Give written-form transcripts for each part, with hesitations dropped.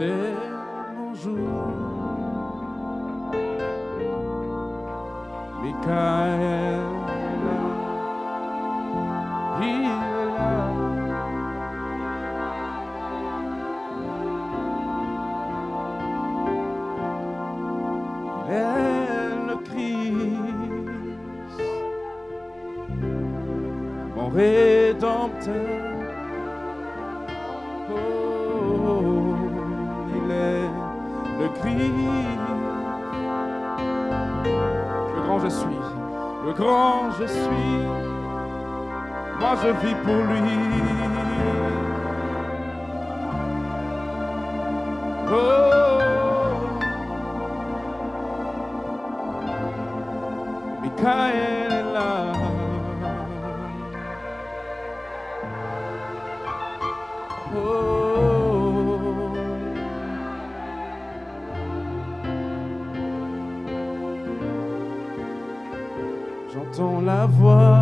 c'est mon jour. Michael est là, il est là. Il est le Christ, mon rédempteur. Oh, il est le Christ. Le grand je suis, le grand je suis. Moi je vis pour lui. Oh, Michael est là. Oh, j'entends la voix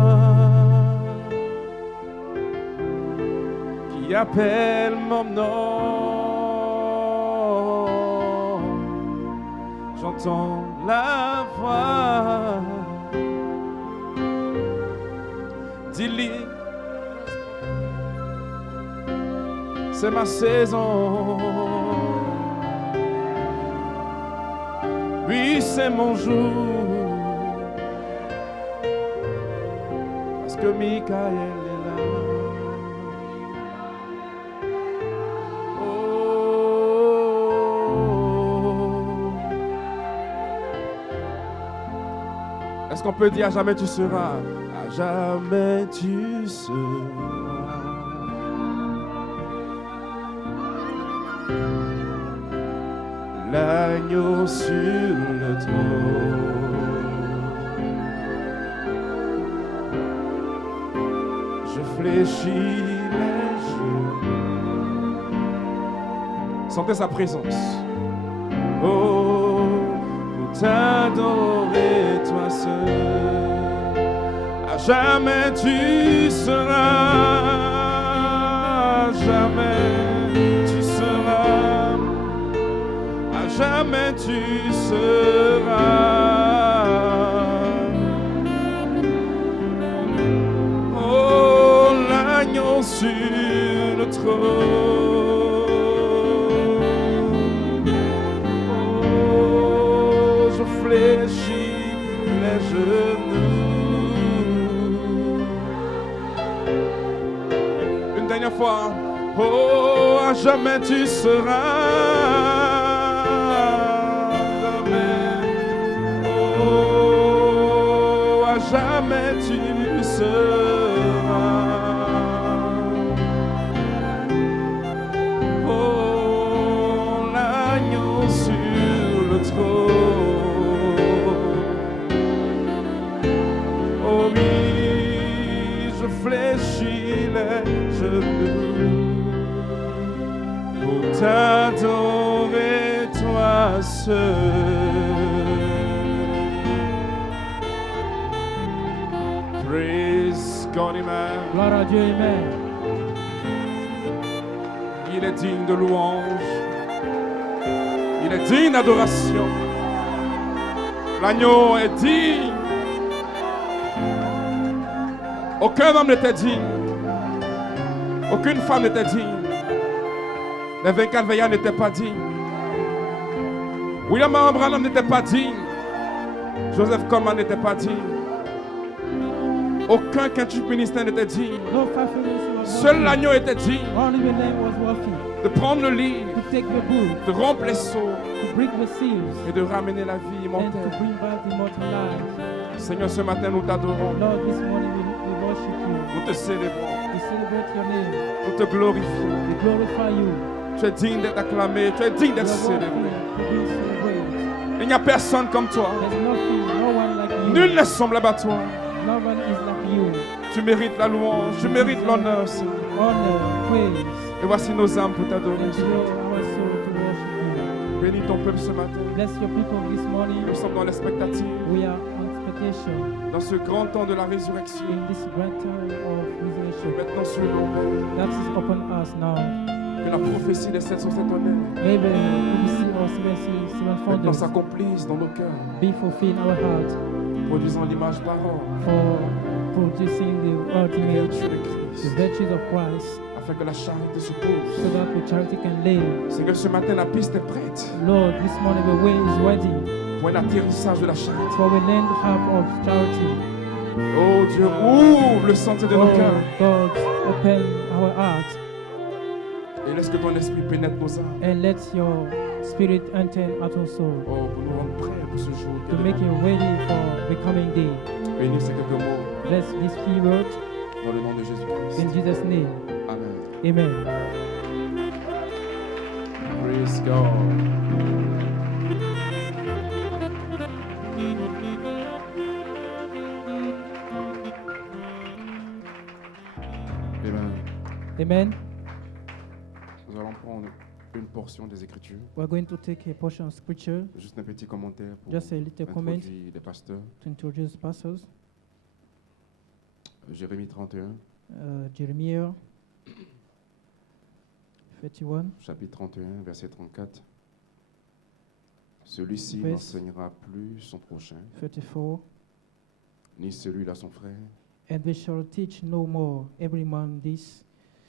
qui appelle mon nom. J'entends la voix. Dis-lui, c'est ma saison. Oui, c'est mon jour. Parce que Michael est là. Oh. Est-ce qu'on peut dire à jamais tu seras? À jamais tu seras. L'agneau sur le trône. Je fléchis les genoux. Sentez sa présence. Oh, pour t'adorer, toi seul. À jamais tu seras. À jamais tu seras. Jamais tu seras. Oh, l'agneau sur le trône. Oh, je fléchis les genoux. Une dernière fois. Oh, à jamais tu seras. Jamais tu seras. Oh, l'agneau sur le trône. Oh oui, je fléchis les genoux pour t'adorer, toi seul. Praise God, amen. Gloire à Dieu, amen. Il est digne de louange. Il est digne d'adoration. L'agneau est digne. Aucun homme n'était digne. Aucune femme n'était digne. Les 24 veillards n'étaient pas dignes. William Branham n'était pas digne. Joseph Coleman n'était pas digne. Aucun quintuple ministère n'était digne. No faithfulness was Seul worthy. l'agneau était digne Only the name was worthy. de prendre le livre, To take the book, de rompre les sceaux to break the seals, et de ramener la vie and to immortelle. bring back immortal life. Seigneur, ce matin, nous t'adorons, Lord, this morning we worship you. nous te célébrons, We celebrate your name. nous te glorifions. We glorify you. Tu es digne d'être acclamé, tu es digne You d'être are worthy célébré. to be celebrated. Il n'y a personne comme toi. There's nothing, no one like you. Nul n'est semblable à toi. No one is like you. Tu mérites la louange, tu mérites l'honneur, Seigneur. Honor, praise, Et voici nos âmes pour t'adorer. and joy our soul to worship you. Bénis ton peuple ce matin. Bless your people this morning. Nous sommes dans l'expectative, We are on expectation dans ce grand temps de la résurrection. in this great time of resurrection Maintenant sur nous, Père. that is upon us now. Que la prophétie descende sur cet honneur. May the prophecy of Seven Maintenant Founders s'accomplisse dans nos cœurs, be fulfilled in our heart produisant l'image parole for producing the des ultimate, vertus de the Christ, virtues of Christ, afin que la charité se pose. so that the charity can live. Seigneur, ce matin, la piste est prête Lord, this morning the way is ready pour un atterrissage de la charité. for we land half of charity. Oh Dieu, ouvre le sentier de nos Oh cœurs God, open our heart et laisse que ton esprit pénètre nos âmes. and let your spirit enter at our soul Oh, pour nous rendre prêts pour ce jour. to make it ready for the coming day. Bénis ces quelques mots Bless these few words dans le nom de Jésus-Christ. in Jesus' name. Amen. Amen. Praise God. Amen. Amen. Nous allons prendre une portion des Écritures. We're going to take a portion of scripture, Juste un petit commentaire pour just a little comment introduire les pasteurs. to introduce pastors. Jérémie 31, Jeremiah 31, chapitre 31, verset 34. Celui-ci Verse- n'enseignera plus son prochain, 34. ni celui-là son frère, And they shall teach no more every man this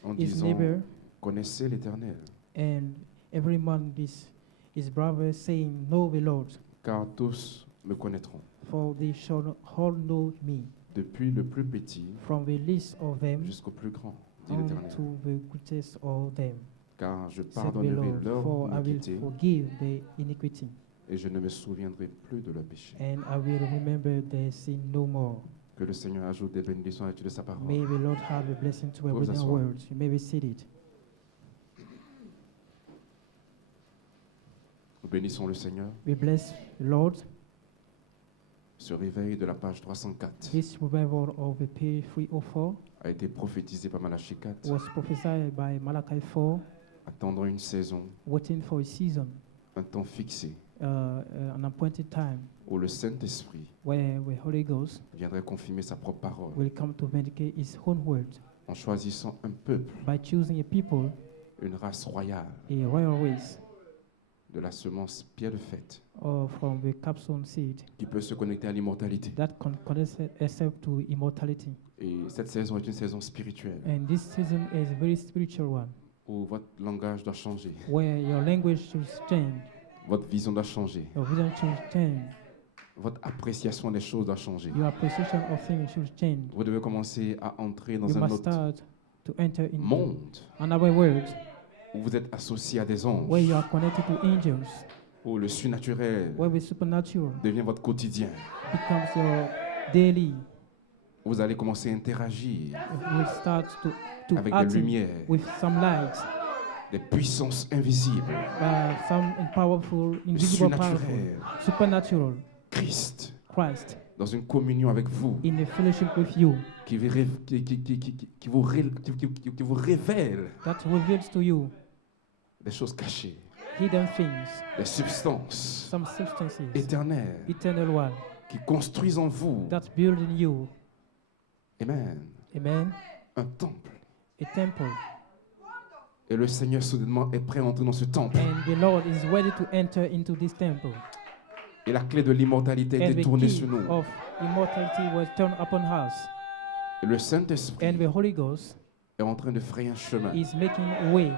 en his disant neighbor, connaissez l'Éternel, and every man this his brother, saying, Know the Lord, car tous me connaîtront, for they shall all know me, depuis le plus petit from the least of them jusqu'au plus grand, dit l'Éternel. unto the greatest of them, Car je said the pardonnerai Lord, for leur I will iniquité forgive their iniquity, et je ne me souviendrai plus de leur péché. and I will remember their sin no more. Que le Seigneur ajoute des bénédictions à l'étude de sa parole. May the Lord have a blessing to Vous every asseoir. word. You may be seated. Nous bénissons le Seigneur. We bless the Lord. Ce réveil de la page 304 This revival of the page 304 a été prophétisé par Malachie 4, was prophesied by Malachi 4, attendant une saison, waiting for a season, un temps fixé, an appointed time, où le Saint-Esprit where the Holy Ghost viendrait confirmer sa propre parole will come to vindicate His own word en choisissant un peuple, by choosing a people, une race royale, a royal race, de la semence pierre de fête, or from the capstone seed qui peut se connecter à l'immortalité. that can connect itself to immortality. Et cette saison est une saison spirituelle, And this season is a very spiritual one, où votre langage doit changer, where your language should change, votre vision doit changer, your vision should change, votre appréciation des choses doit changer. your appreciation of things should change. Vous devez commencer à entrer dans You un must autre start to enter into monde another world où vous êtes associé à des where anges, you are connected to angels, où le surnaturel where the supernatural devient votre quotidien. becomes your daily. Vous allez commencer à interagir You will start to avec des act lumières, with some light, des puissances invisibles, some powerful, le invisible powerful, surnaturel, supernatural Christ, Christ dans une communion avec vous, in a fellowship with you qui vous révèle that reveals to you des choses cachées, hidden things, des substances some substances, éternelles eternal one, qui construisent en vous, that build in you, amen, amen, un temple. a temple. Et le Seigneur soudainement est prêt à entrer dans ce temple. And the Lord is ready to enter into this temple. Et la clé de l'immortalité a And été the tournée key sur nous. of immortality was turned upon us. Et le Saint-Esprit And the Holy Ghost est en train de frayer un chemin is making a way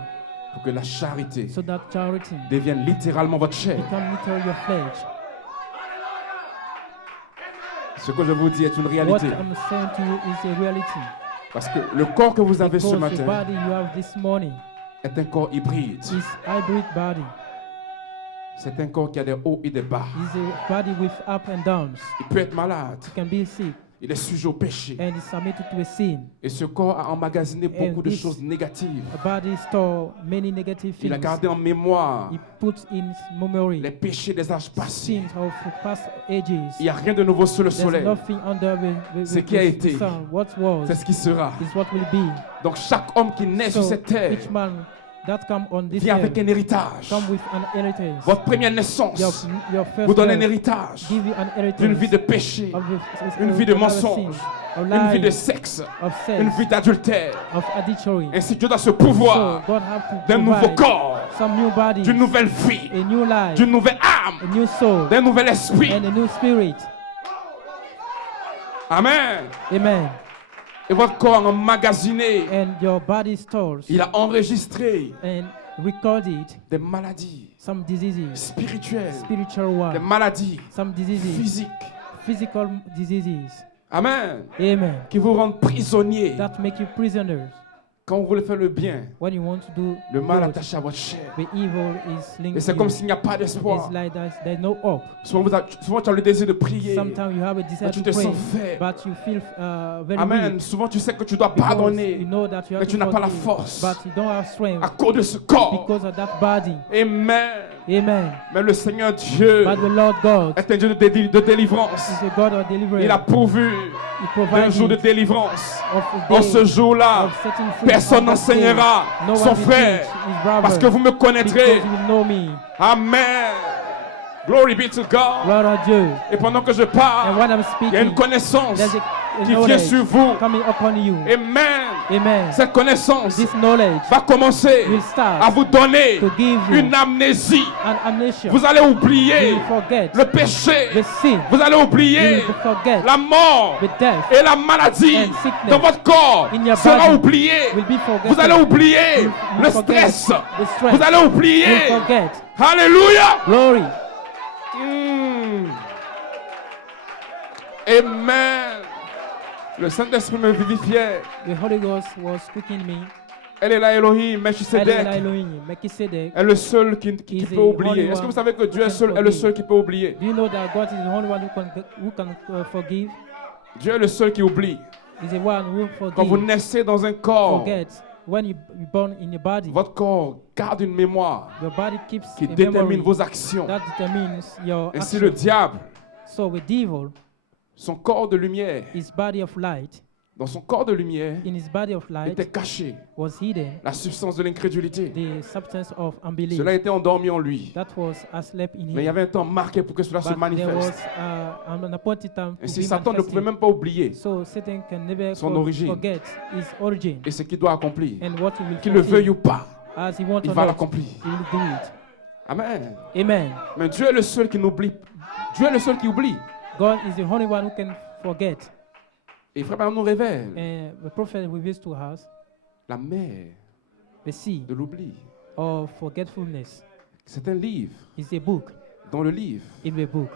pour que la charité so that charity devienne littéralement votre chair. become literally your flesh. Ce que je vous dis est une What réalité. I'm saying to you is a reality. Parce que le corps que vous avez ce Because the matin body you have this morning est un corps hybride. is hybrid body. C'est un corps qui a des hauts et des bas. It's a body with up and downs. Il peut être malade. It can be sick Il est sujet au péché. and is submitted to a sin. Et ce corps a emmagasiné beaucoup de this- choses négatives. A body store many negative Il a things. gardé en mémoire He puts in memory les péchés des âges passés. sins of the past ages. Il n'y a rien de nouveau sous le There's soleil. nothing under Ce qui a été, sun. What was C'est ce qui sera. is what will be. Donc chaque homme qui naît sur So cette terre each man that come on this vient avec earth un héritage. come with an heritage. Votre première naissance Your vous first donne un birth héritage give you an heritage d'une vie de péché, of une vie de of mensonge, of une vie de lying, sexe, of sex, une vie d'adultère. of adultery. Ainsi Dieu doit se So pouvoir God have to d'un nouveau provide corps, some new bodies, d'une nouvelle vie, a new life, d'une nouvelle âme, a new soul, d'un nouvel esprit. and a new spirit. Amen. Amen. Et votre corps emmagasiné, And your body stores il a enregistré and recorded des maladies some diseases, spirituelles, spiritual des one, maladies some diseases, physiques. physical diseases. Amen. Amen. Qui vous rendent prisonniers. That make you prisoners. Quand vous voulez faire le bien, When you want to do le mal good, attaché à votre chair. the evil is linked Et c'est to comme you. s'il n'y a pas d'espoir. It's like there's no hope. Souvent, tu as le désir de prier. Sometimes you have a desire Mais tu to te pray, sens faible. but you feel very Amen. weak. Souvent, tu sais que tu dois Because pardonner. you know that you Mais have tu to n'as pas la forgive, force. but you don't have strength À cause de ce corps. because of that body. Amen. Amen. Mais le Seigneur Dieu But the Lord God est un Dieu de délivrance. is a God of deliverance. Il a pourvu He d'un provides jour de délivrance. of a En day ce jour-là, of setting free. personne on that n'enseignera day. No son one will frère. teach his brother, Parce que vous me connaîtrez. because you know me. Amen. Glory be to God. Lord of Dieu. Et pendant que je And parle, when I'm il y a une speaking, connaissance there's a qui vient knowledge sur vous. coming upon you. Amen. Amen. Cette connaissance This knowledge va commencer will start à vous donner to give you une amnésie. an amnesia. Vous allez You oublier will forget le péché. the sin. Vous allez You oublier will forget la mort the death et la maladie and sickness dans votre corps in your sera body oubliée. will be forgotten. Vous allez oublier You le forget stress. the stress. Vous allez You oublier. forget. Alléluia. Glory. Amen. Le Saint-Esprit me vivifiait. The Holy Ghost was speaking me. Elle est là, Elohim, El Melchisedec. Elohim, Melchizedek. Elle est le seul qui Is peut the oublier. only Est-ce que one vous savez que Dieu who est can le forgive. seul qui peut oublier? Do you know that God is the only one who can forgive? Dieu est le seul qui oublie. Is the one who Quand vous forgives. naissez dans un corps, Forget. When you born in your body, votre corps garde une mémoire your body keeps qui a détermine memory vos actions. that determines your Ainsi, le action. diable, So with devil, son corps de lumière, his body of light, dans son corps de lumière, in his body of light était caché was hidden la substance de l'incrédulité. the substance of unbelief. Cela était endormi en lui. That was asleep in Mais il y him. avait un temps marqué pour que cela se But there was manifeste. an appointed time to Ainsi, be Satan ne pouvait manifested. même pas oublier So Satan can never son origine. forget his origin et ce qu'il doit accomplir. and what he will Qu'il le fulfill. veuille ou pas, As he wants il or va not, l'accomplir. he will do it. Amen. Amen. Mais Dieu est le seul qui n'oublie. Dieu est le seul qui oublie. God is the only one who can forget. Et Frère Branham nous révèle And the prophet reveals to us la mer the sea de l'oubli. of forgetfulness. C'est un livre. It's a book. Dans le livre, In the book,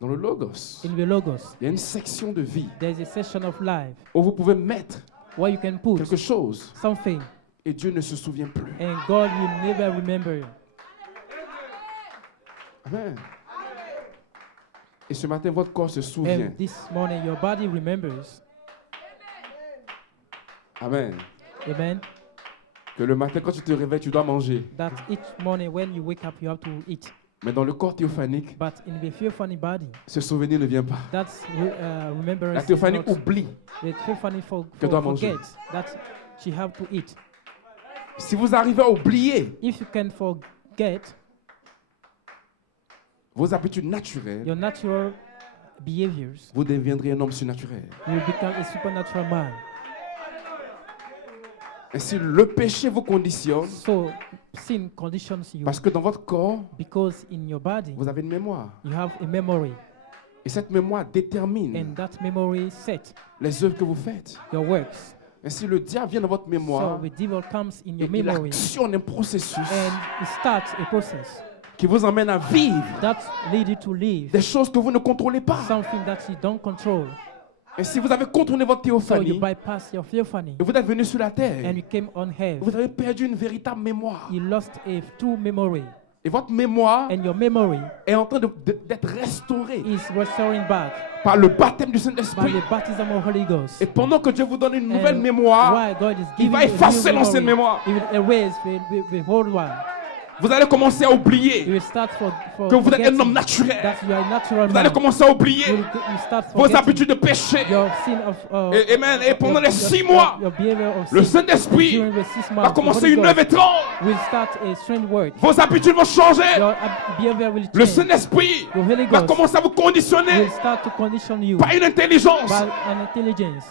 dans le Logos, in the logos, il y a une section de vie there's a section of life où vous pouvez mettre where you can put quelque chose something, et Dieu ne se souvient plus. and God will never remember. Amen. Et ce matin, votre corps se souvient. And this morning, your body remembers. Amen. Amen. Que le matin, quand tu te réveilles, tu dois manger. That each morning when you wake up, you have to eat. Mais dans le corps théophanique, But in the theophany body, ce souvenir ne vient pas. that's remembrance. La is théophanie not- oublie. The theophany Que doit manger. forgets that she have to eat. Si vous arrivez à oublier If you can forget vos habitudes naturelles, your natural behaviors, vous deviendrez un homme surnaturel. you will become a supernatural man. Ainsi, le péché vous conditionne So sin conditions you parce que dans votre corps, because in your body vous avez une mémoire. you have a memory, Et cette mémoire détermine and that memory set les œuvres que vous faites. your works. Ainsi, le diable vient dans votre So mémoire the devil comes in et your il memory actionne un processus and it starts a process qui vous emmène à vivre that lead you to live des choses que vous ne contrôlez pas. something that you don't control. Et si vous avez contourné votre So you théophanie bypass your theophany et vous êtes venu sur la and terre, you came on earth. vous avez perdu une véritable mémoire. You lost a true memory, Et votre mémoire and your memory est en train d'être restaurée is restoring back par le baptême du by Saint-Esprit. the baptism of Holy Ghost. Et pendant que Dieu vous donne une nouvelle And mémoire, why God is il giving va you a new effacer l'ancienne memory, mémoire. He will erase the old one. Vous allez commencer à You oublier will start for que vous êtes un forgetting homme naturel. that you are a natural Vous allez man. commencer à oublier You start vos forgetting habitudes de péché. your sin of Et, amen. Et pendant les 6 mois, your behavior of le sin. Saint-Esprit During the 6 va months, the commencer Holy une Ghost œuvre étrange. will start a strange work. Vos habitudes vont changer. Your behavior will Le change. Saint-Esprit The Holy va Ghost commencer à vous conditionner will start to condition you par une intelligence. by an intelligence.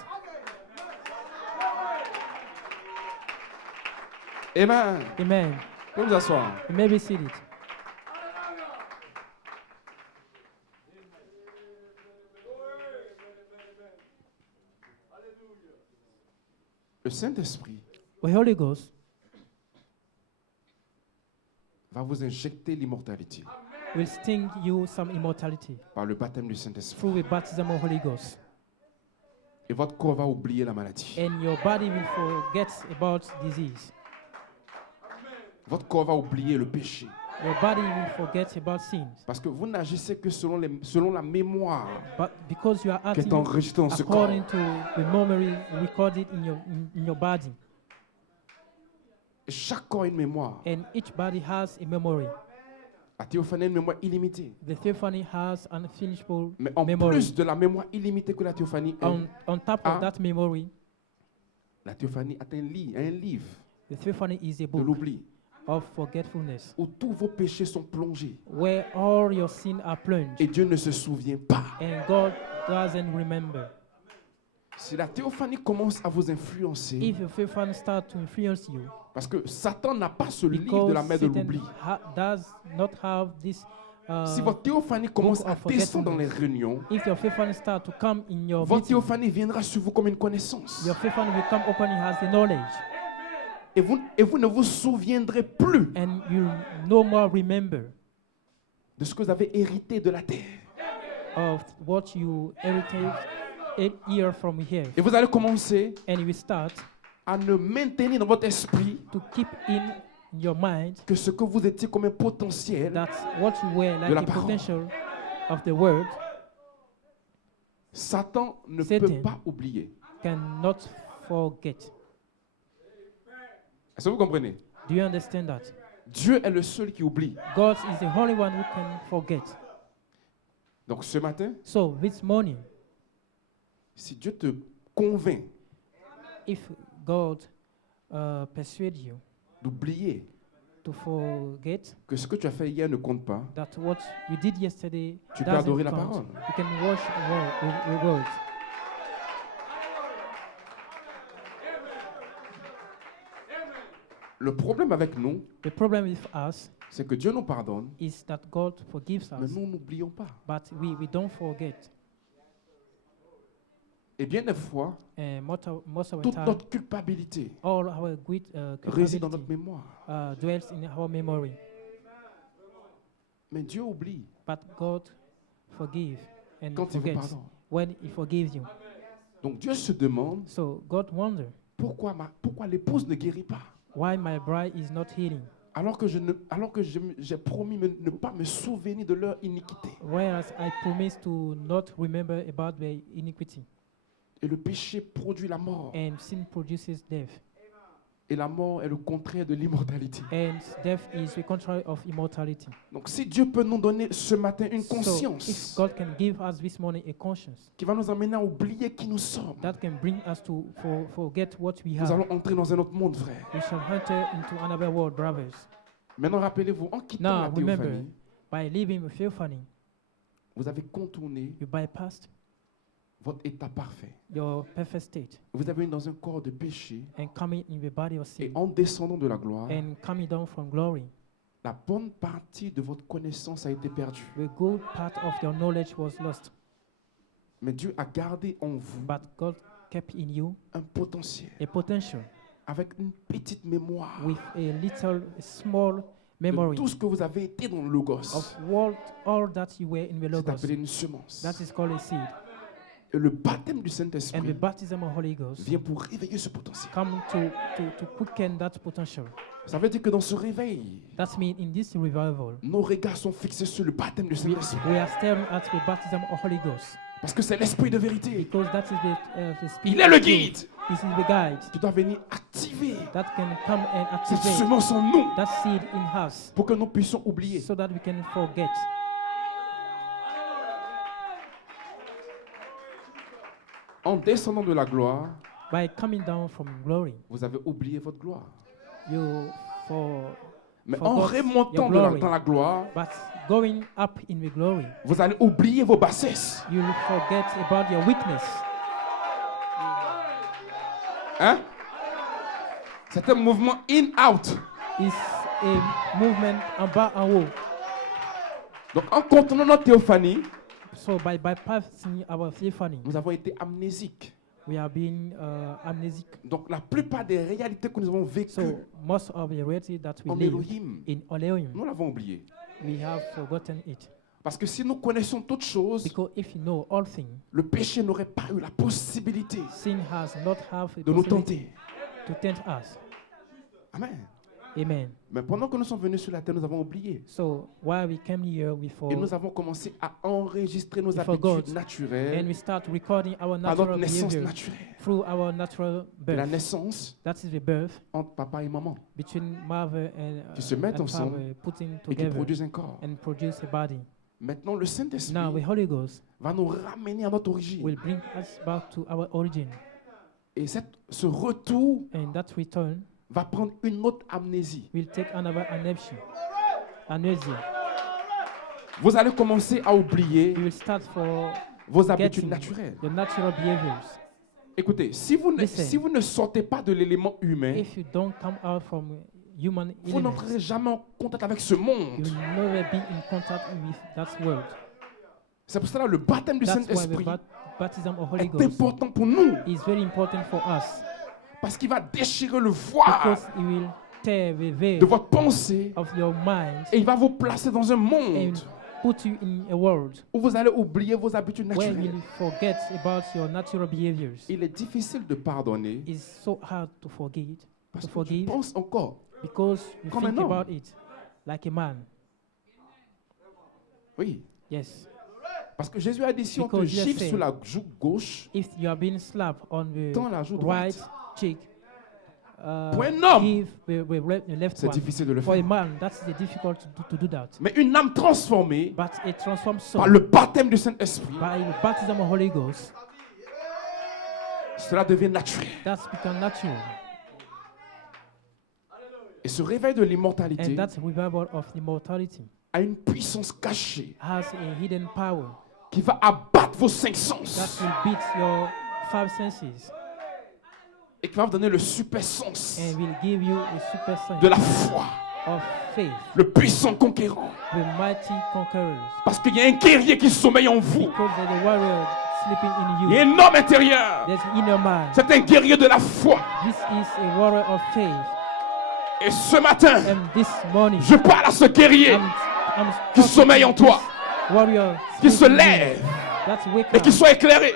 Amen. Amen. Vous pouvez vous asseoir. You may be seated. Le Saint-Esprit The Holy Ghost va vous injecter l'immortalité will sting you some immortality par le baptême du Saint-Esprit. through the baptism of Holy Ghost. Et votre corps va oublier la maladie. And your body will forget about disease. Votre corps va oublier le péché. Your body will forget about sins. Parce que vous n'agissez que selon la mémoire But because you are qui est acting enregistrée dans ce corps. according to the memory recorded in your body. Et chaque corps a une mémoire. And each body has a memory. La théophanie a une mémoire illimitée. The theophany has an unfinishable Mais en memory. plus de la mémoire illimitée que la théophanie a, On top Ah. of that memory, la théophanie a un livre the theophany is a de book l'oubli of forgetfulness, où tous vos péchés sont plongés. where all your sins are plunged, Et Dieu ne se souvient pas. and God doesn't remember. Si la théophanie commence à vous influencer, If your theophany starts to influence you, parce que Satan n'a pas ce livre because de la main de Satan l'oubli. does not have this, Si votre théophanie commence book à of descendre dans les forgetfulness. réunions, If your theophany starts to come in your votre meeting, théophanie viendra sur vous comme une connaissance. your theophany will come openly as the knowledge, Et vous ne vous souviendrez plus and you no more remember de ce que vous avez hérité de la terre. of what you heritage here from here. Et vous allez commencer And you will start à ne maintenir dans votre esprit to keep in your mind que ce que vous étiez comme un potentiel, that what you were de like la the parole. potential of the word Satan ne Satan. peut pas oublier. cannot forget. Est-ce que vous comprenez? Do you understand that? Dieu est le seul qui oublie. God is the only one who can forget. Donc ce matin, So this morning, si Dieu te convainc if God persuade you d'oublier to forget que ce que tu as fait hier ne compte pas, that what you did yesterday tu peux doesn't adorer la count, parole. you can worship the word. Le problème avec nous, The problem with us c'est que Dieu nous pardonne, is that God forgives mais us, nous n'oublions pas. but we don't forget. Et bien des fois, And most of the toute time, notre culpabilité all our great réside dans culpability notre mémoire. dwells in our memory. Mais Dieu oublie But God forgives and quand il vous forgets pardonne. when He forgives you. Donc Dieu se demande So God wonders pourquoi l'épouse ne guérit pas. why my bride is not healing, Alors que j'ai promis ne pas me souvenir de leur iniquité. whereas I promised to not remember about their iniquity. Et le péché produit la mort. And sin produces death. Et la mort est le contraire de l'immortalité. And death is the contrary of immortality. Donc si Dieu peut nous donner ce matin une So if conscience God can give us this morning a conscience qui va nous amener à oublier qui nous sommes, that can bring us to forget what we nous have, allons entrer dans un autre monde, frère. we shall enter into another world, brothers. Maintenant, rappelez-vous, en quittant Now la remember, théophanie, by living with theophany, vous avez contourné you bypassed votre état parfait. your perfect state Vous avez été dans un corps de péché and coming in the body of et sin en descendant de la gloire, and coming down from glory. la bonne partie de votre connaissance a été perdue. The good part of your knowledge was lost, Mais Dieu a gardé en vous but God kept in you un potentiel a potential avec une petite mémoire with a small de memory tout ce que vous avez été dans le Logos. of all that you were in the C'est Logos. appelé une semence. That is called a seed. Et le baptême du And the Saint-Esprit baptism of Holy Ghost vient pour réveiller ce potentiel. come to quicken that potential. Ça veut dire que dans ce réveil, That means in this revival, nos regards sont fixés sur le baptême du Saint-Esprit. we are staring at the baptism of Holy Ghost Parce que c'est l'esprit de vérité. because that is the spirit. Il est le of truth. guide. This is the guide qui doit venir activer that can come and cette activate semence en nous that seed in us pour que nous puissions oublier. so that we can forget. En descendant de la gloire, By coming down from glory, vous avez oublié votre gloire. you for Mais en forgot remontant your de glory. dans la gloire, But going up in the glory, vous allez oublier vos bassesses. you will forget about your weakness. Hein? C'est un mouvement in-out. It's a movement en bas en haut. Donc en contenant notre théophanie, So by bypassing our theophany, nous avons été amnésiques. we are being amnesic. Donc la plupart des réalités que nous avons vécues So most of the reality that we en live Elohim, in Elohim, nous l'avons oublié. we have forgotten it. Parce que si nous connaissons toutes choses, Because if you know all things, le péché n'aurait pas eu la possibilité sin has not have a de nous possibility tenter. to tempt us. Amen. Amen. Mais pendant que nous sommes venus sur la terre, nous avons oublié. So while we came here, we Et nous avons commencé à enregistrer nos We forgot. habitudes naturelles and we start recording our par notre natural naissance behavior naturelle. through our natural De la birth. naissance That is the birth entre papa et maman between mother and, Qui se mettent and ensemble father, putting et qui together produisent un corps. and produce a body. Maintenant, le Saint-Esprit Now the Holy Ghost va nous ramener à notre origine. will bring us back to our origin, Et ce retour and that return va prendre une autre amnésie. will take another amnesia. Vous allez commencer à oublier You will start for vos habitudes getting naturelles. your natural behaviors. Écoutez, Listen. si vous ne sortez pas de l'élément humain, If you don't come out from human vous elements, n'entrerez jamais en contact avec ce you monde. will never be in contact with that world. C'est pour cela que le baptême du That's why the Saint-Esprit baptism of Holy est Ghost important pour nous. is very important for us Parce qu'il va déchirer le voile because it will tear the de veil votre pensée of your mind et il va vous placer dans un and monde put you in a world où vous allez oublier vos habitudes where you naturelles. will forget about your natural behaviors. Il est difficile de pardonner It's so hard to forget, parce to que tu forgive, penses encore. because you Comme un think homme. about it like a man. Oui. Yes. Parce que Jésus a dit, si on te Because Jesus gifle said, sur la joue gauche, If you are being slapped on the tends la joue right droite. cheek, Pour un homme, give the left c'est one. difficile de le For a faire. man, that's difficult to do that. Mais une âme transformée But a transformed par soul le baptême du Saint-Esprit, by the baptism of Holy Ghost, cela devient naturel. that's become natural. Et ce réveil de And l'immortalité that revival of immortality a une puissance cachée has a hidden power qui va abattre vos cinq that sens will beat your five senses et qui va vous donner le super sens and will give you a super sense de la foi, of faith, le puissant conquérant. the mighty conquerors. Parce qu'il y a un guerrier qui sommeille en vous. Because there's a warrior sleeping in Il y a you. un homme intérieur. There's an inner man. C'est un guerrier de la foi. This is a warrior of faith. Et ce matin, And this morning, je parle à ce guerrier I'm qui talking sommeille en to toi, this warrior qui se sleeping in lève you. That's wake et up. qui soit éclairé.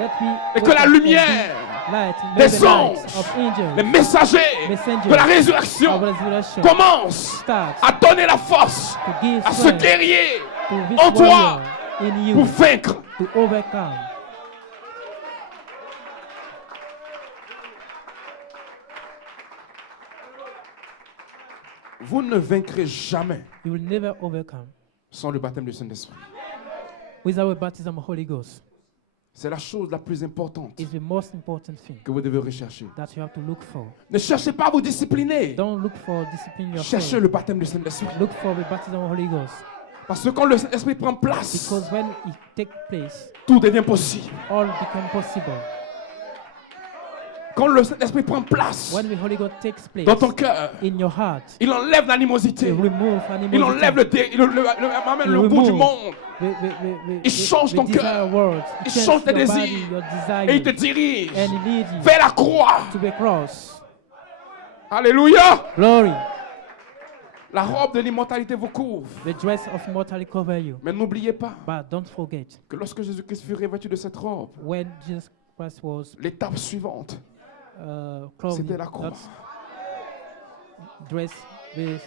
Let me Et que wake la up and lumière be light, des the light anges, of angels, les messagers messengers de la résurrection of resurrection commencent start à donner la force to give à ce strength guerrier to this en toi warrior in you pour vaincre. to overcome. Vous ne vaincrez jamais You will never overcome sans le baptême du Saint-Esprit. without a baptism of Holy Ghost. C'est la chose la plus importante It's the most important thing que vous devez rechercher. that you have to look for. Ne cherchez pas à vous discipliner. Don't look for discipline Cherchez yourself. le baptême du Saint-Esprit. Look for the baptism of Holy Ghost. Parce que quand le Saint-Esprit prend place, Because when it takes place, tout devient possible. all become possible. Quand le Saint-Esprit prend place When the Holy Ghost takes place dans ton cœur, in your heart, il enlève l'animosité. you remove animosity. Il enlève amène le goût du monde. Il change ton cœur. Il change tes désirs. Et il te dirige and he leads you vers la croix. to the cross. Alléluia. Glory. La robe de l'immortalité vous couvre. The dress of immortality cover you. Mais n'oubliez pas But don't forget, que lorsque Jésus-Christ fut revêtu de cette robe, when Jesus Christ was l'étape suivante, clothed c'était in la croix. that dress, the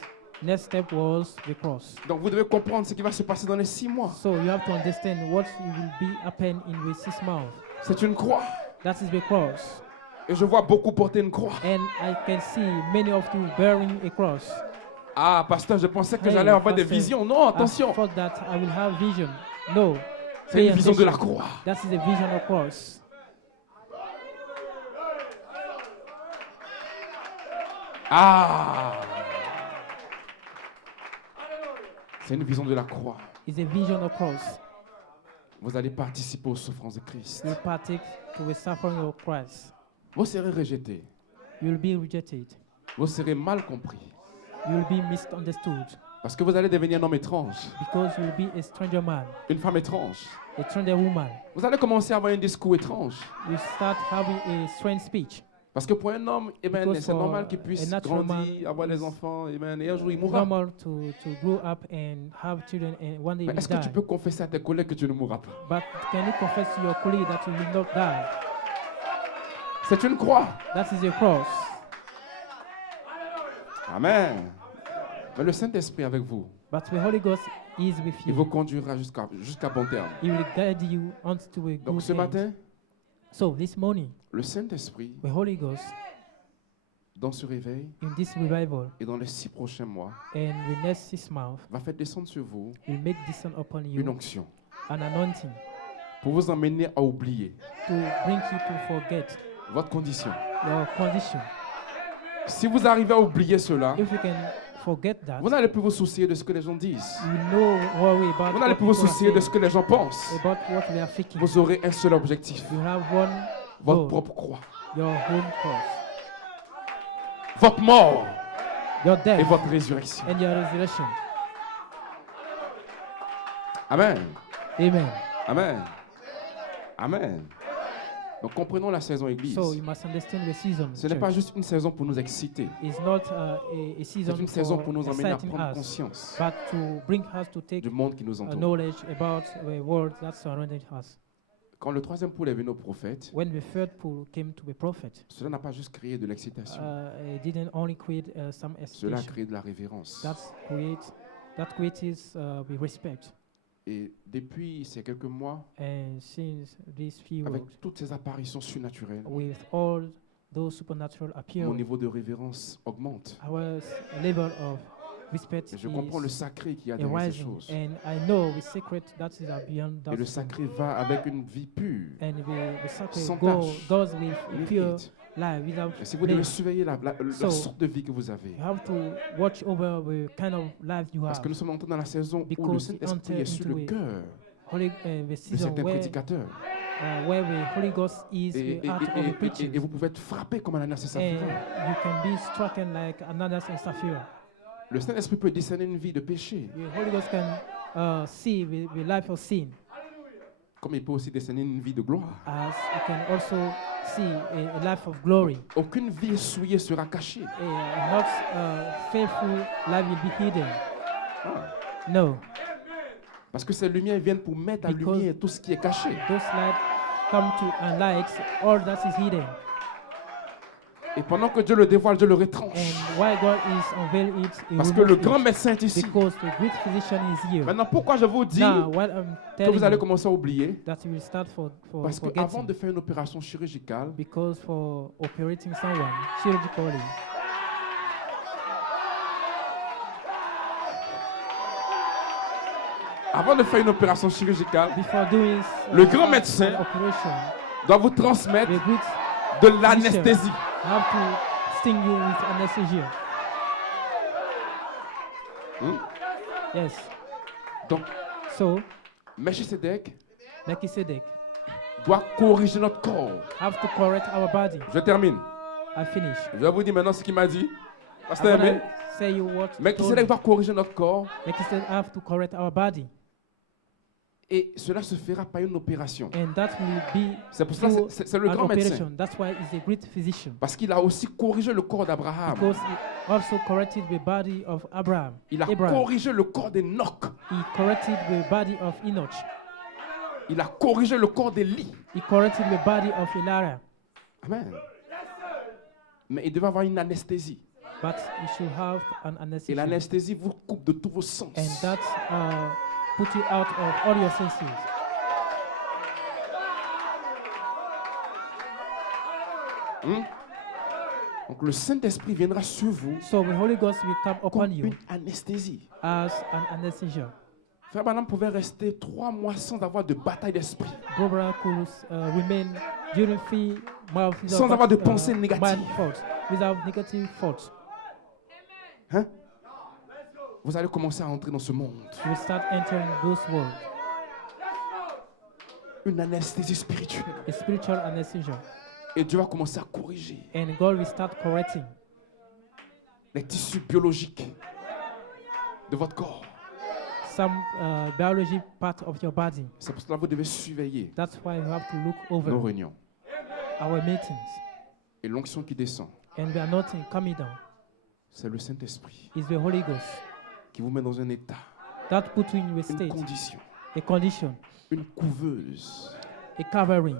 next step was the cross. Donc vous devez comprendre ce qui va se passer dans les 6 mois. So you have to understand what will be happen in the 6 months. C'est une croix. That is the cross. Et je vois beaucoup porter une croix. And I can see many of you bearing a cross. Ah, pasteur, je pensais que Hey, j'allais avoir des pastor, visions. Non, attention. I thought that I will have vision. No. C'est Pay une vision de la attention. croix. That is the vision of cross. Ah. C'est une vision de la croix. It's a vision of cross. Vous allez participer aux souffrances de Christ. You partake to the suffering of Christ. Vous serez rejetés. You will be rejected. Vous serez mal compris. You will be misunderstood. Parce que vous allez devenir un homme étrange. Because you will be a stranger man, Une femme étrange. a stranger woman. Vous allez commencer à avoir un discours étrange. You start having a strange speech. Parce que pour un homme, amen, Because c'est for normal qu'il puisse a natural grandir, man, avoir des it's enfants, amen, et un jour il It's mourra. normal to grow up and have children and one day Mais you est-ce que tu die. peux confesser à tes collègues que tu ne mourras pas? But can you confess to your colleague that you will not die? C'est une croix. That is a cross. Amen. Mais le Saint-Esprit avec vous, But the Holy Ghost is with il vous you. conduira jusqu'à bon terme. He will guide you onto a Donc good ce end. matin, So this morning, le Saint-Esprit, the Holy Ghost, dans ce réveil in this revival et dans les 6 prochains mois, and the next 6 months, va faire descendre sur vous will make descend upon une you onction an anointing pour vous emmener à oublier to bring you to forget votre condition. your condition. Si vous arrivez à oublier cela, If you can forget that, vous n'allez plus vous soucier de ce que les gens disent. you will no worry about Vous n'allez what plus vous people are soucier de saying, ce que les gens pensent. about what they are thinking. Vous aurez un seul objectif, You have one votre goal, propre croix, your own cross, votre mort your et death votre résurrection. and your resurrection. Amen. Amen. Amen. Amen. Donc comprenons la saison Église. So you must understand the season. Ce n'est church. pas juste une saison pour nous exciter. It's not a season C'est une saison for pour nous emmener à exciting prendre us, conscience but to bring us to take du monde qui nous entoure. knowledge about the world that surrounded us. Quand le troisième poule est venu au prophète, When the third pool came to the prophet, cela n'a pas juste créé de l'excitation. it didn't only create some Cela a excitation. créé de la révérence. That created the respect. Et depuis ces quelques mois, And since these few avec weeks, toutes ces apparitions surnaturelles, with all those supernatural mon appearances, niveau de révérence augmente. our level of respect Et je comprends le is sacré qu'il y a derrière ces rising. choses. And I know the secret that is beyond Et le that. sacré va avec une vie pure, And the sacred sans goes tache, with a ni pure rite. life without Et si vous devez blame. surveiller la So, sorte de vie que vous avez, You have to watch over the kind of life you parce have. que nous sommes entrés dans la saison où le Because we Saint-Esprit enter est sur into le a cœur The de season certains prédicateurs. where the Holy Ghost is Et, the heart of the preachers. et vous pouvez être frappé comme Ananias et And Saphira. you can be stricken like Ananias and Sapphira. Le Saint-Esprit peut discerner une vie de péché, The Holy Ghost can see the life of sin, comme il peut aussi discerner une vie de gloire. as you can also see a life of glory. Aucune vie souillée sera cachée. A not faithful life will be hidden. Ah. No, Parce que ces lumières viennent pour mettre à Because lumière tout ce qui est caché. those light come to enlight all that is hidden. Et pendant que Dieu le dévoile, Dieu le retranche. And why God is unveiling it, He Parce que removes le grand it. médecin est ici. Because the great physician is here. Maintenant, pourquoi je vous dis Now, what I'm que telling vous allez you, commencer à oublier? that you will start for Parce qu'avant forgetting. de faire une opération chirurgicale, Because for operating someone chirurgically, avant de faire une opération chirurgicale, before doing Le grand médecin an operation, doit vous transmettre the great de l'anesthésie. have to sting you with anesthesia. Hmm? Yes. Donc, So, Melchisedec Melchizedek doit corriger notre corps. have to correct our body. Je termine. I finish. Je vais vous dire maintenant ce qu'il m'a dit. I Pasteur Aimé, wanna say you what Melchisedec doit corriger notre corps Melchizedek have to correct our body. et cela se fera par une opération. And that will be C'est pour ça que c'est le an grand médecin. operation. That's why he's a great physician. Parce qu'il a aussi corrigé le corps d'Abraham. Because he also corrected the body of Abraham. Il a Abraham. corrigé le corps d'Enoch. He corrected the body of Enoch. Il a corrigé le corps d'Élie. He corrected the body of Elijah. Amen. Mais il devait avoir une anesthésie. But you should have an Et anesthesia. l'anesthésie vous coupe de tous vos sens. And that put you out of all your senses. Donc le Saint-Esprit viendra sur vous So the Holy Ghost will come upon comme you une anesthésie. as an anesthesia. Frère Branham pouvait rester 3 mois sans avoir de bataille d'esprit, Brother could remain during 3 months without sans avoir de pensées bad négatives. thoughts, without negative thoughts. Hein? Vous allez commencer à entrer dans ce monde. You will start entering those worlds. Une anesthésie spirituelle. A spiritual anesthesia. Et Dieu va commencer à corriger And God will start correcting les tissus biologiques de votre corps. some biology part of your body. C'est pour cela que vous devez surveiller That's why you have to look nos over réunions. our meetings. Et l'onction qui descend, And the anointing coming down c'est le Saint-Esprit is the Holy Ghost qui vous met dans un état, that put you in a une state, condition, a condition, une couveuse a covering,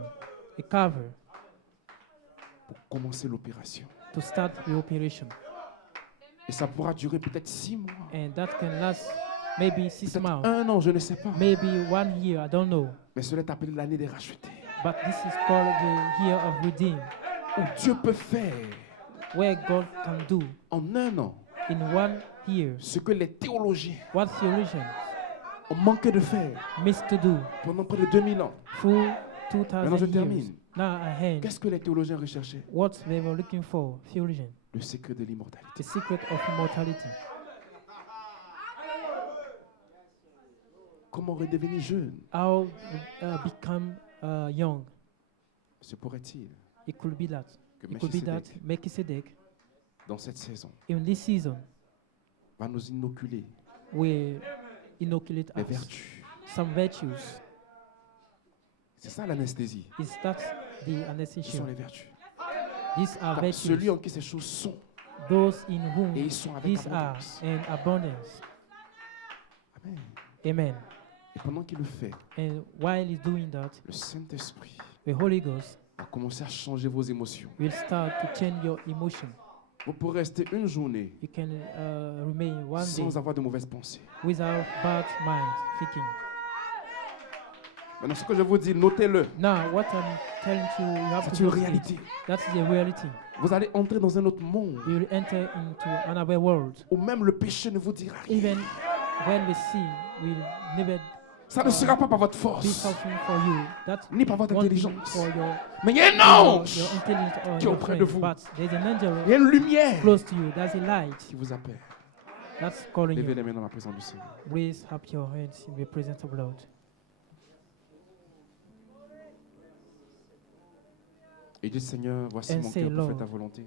a cover pour commencer l'opération. to start the operation. Et ça pourra durer peut-être 6 mois, And that can last maybe 6 peut-être months, 1 an, je ne sais pas. maybe 1 year, I don't know. Mais cela est appelé l'année des rachetés. But this is called the year of redeem, Où Dieu peut faire where God can do en 1 an in 1 year ce que les théologiens what theologians ont manqué de faire missed to do pendant près de 2000 ans. through Maintenant, je 2000 years. termine. Now I hand Qu'est-ce que les théologiens recherchaient? what they were looking for, theologian, Le secret de l'immortalité. the secret of immortality. Comment redevenir jeune? How become young? Se pourrait-il It could be that. que It could be that Melchisedec, Melchizedek, dans cette saison, in this season, va nous inoculer will inoculate les us vertus? some virtues. C'est ça l'anesthésie. Is that the Ce anesthesia? sont les vertus. These are Car celui virtues. en qui ces choses sont, Those in whom et ils sont avec these are abondance. in abundance. Amen. Amen. Et pendant qu'il le fait, And while he's doing that, le Saint-Esprit the Holy Ghost va commencer à changer vos émotions. will start to change your emotion. Vous pourrez rester une journée You can remain one day sans avoir de mauvaises pensées. without bad mind thinking. Maintenant, ce que je vous dis, notez-le. Now, what I'm telling you, you have C'est to une do it. réalité. That's the reality. Vous allez entrer dans un autre monde You will enter into another world. où même le péché ne vous dira rien. Even when the sin will never Ça ne sera pas par votre be force, something for you. That ni par votre won't be intelligence. for your, Mais il y a un your ange intelligence or qui est your auprès de friend. vous. But there's an angel Il y a une lumière close to you. There's a light qui vous appelle. that's calling Levez you. les mains dans la présence du Seigneur. Raise up your hands in the presence of the Lord. Et dites, Seigneur, voici And mon say, cœur pour faire Lord, ta volonté.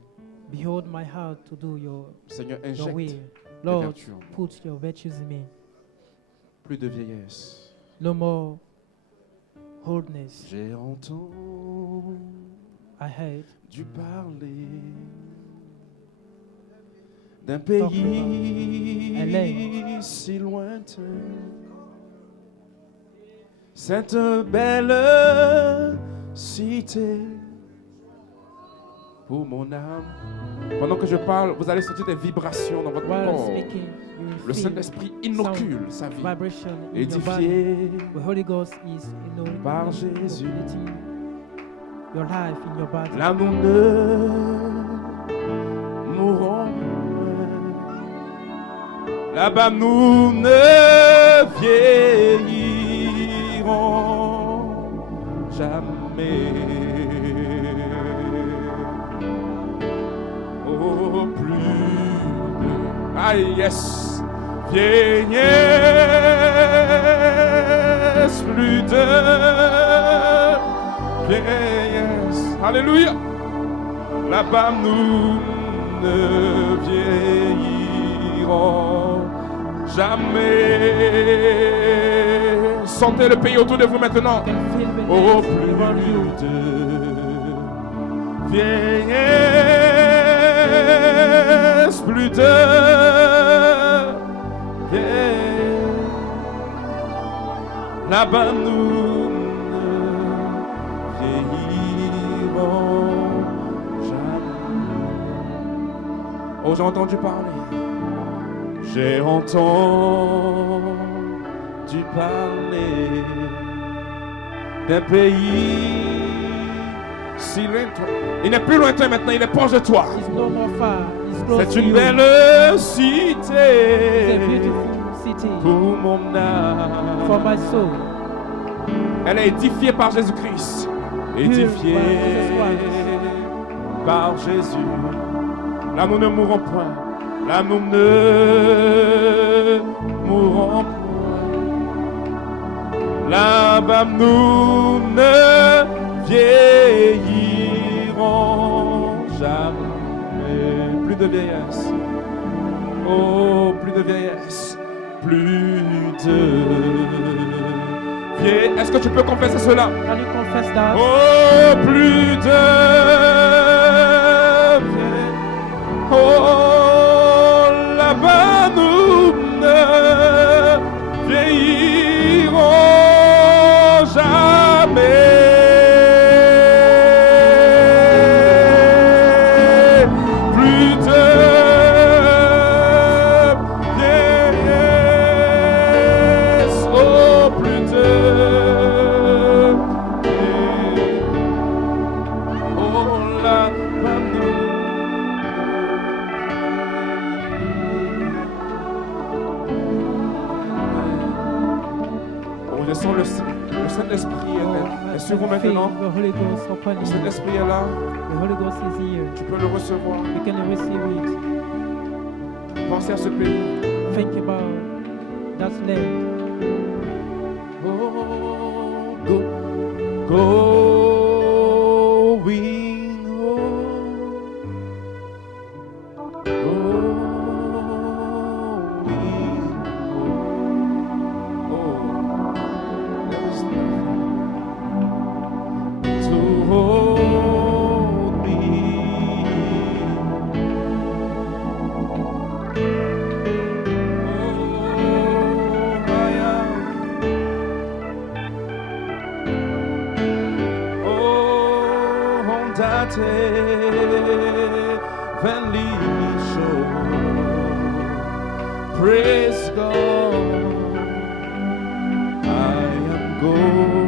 Behold my heart to do your Seigneur, will. injecte Lord, vertus en moi. put your virtues in me. Plus de vieillesse. No more oldness. J'ai entendu I heard parler d'un Talk pays about a land. si lointain. Cette belle cité pour mon âme. Pendant que je parle, vous allez sentir des vibrations dans votre while corps. speaking, you Le will feel Saint-Esprit inocule sa vie. vibration in your body. Édifié The Holy Ghost is par Jésus. inoculating your life in your body. Là nous ne mourrons point. Là-bas nous ne vieillirons jamais. Oh, plus de... Ah yes, vieillesse, plus de vieillesse. Alléluia. Là-bas nous ne vieillirons jamais. Sentez le pays autour de vous maintenant. You can feel the Oh, light around you. plus de vieillesse, plus de vieillesse. Là-bas nous ne vieillirons jamais. Oh, j'ai entendu parler. J'ai entendu parler d'un pays si lointain. Il n'est plus lointain maintenant, il est proche de toi. It's no more far. It's close C'est to une you. belle It's a cité beautiful city pour mon âme. for my soul. Elle est édifiée par Jésus-Christ. Édifiée par Jésus. Là, nous ne mourrons point. Là, nous ne mourrons point. Là-bas, nous ne vieillirons jamais. Plus de vieillesse. Oh, plus de vieillesse. Plus de vieillesse. Est-ce que tu peux confesser cela? Can you confess that? Oh, plus de vieillesse. Oh, là-bas, nous ne vieillirons jamais. Plus de vieillesse. Oh, plus de vieillesse. Oh, là-bas, nous. Oh, je sens le Saint-Esprit est sur vous maintenant. The Holy Ghost upon Le you. Saint-Esprit est là. The Holy Ghost is here. Tu peux le recevoir. You can receive it. Pensez à ce pays. Think about that land. Oh, going home. Going home. Oh, there is nothing to hold me. Oh, I am. Oh, on that heavenly shore. Praise God, I am going.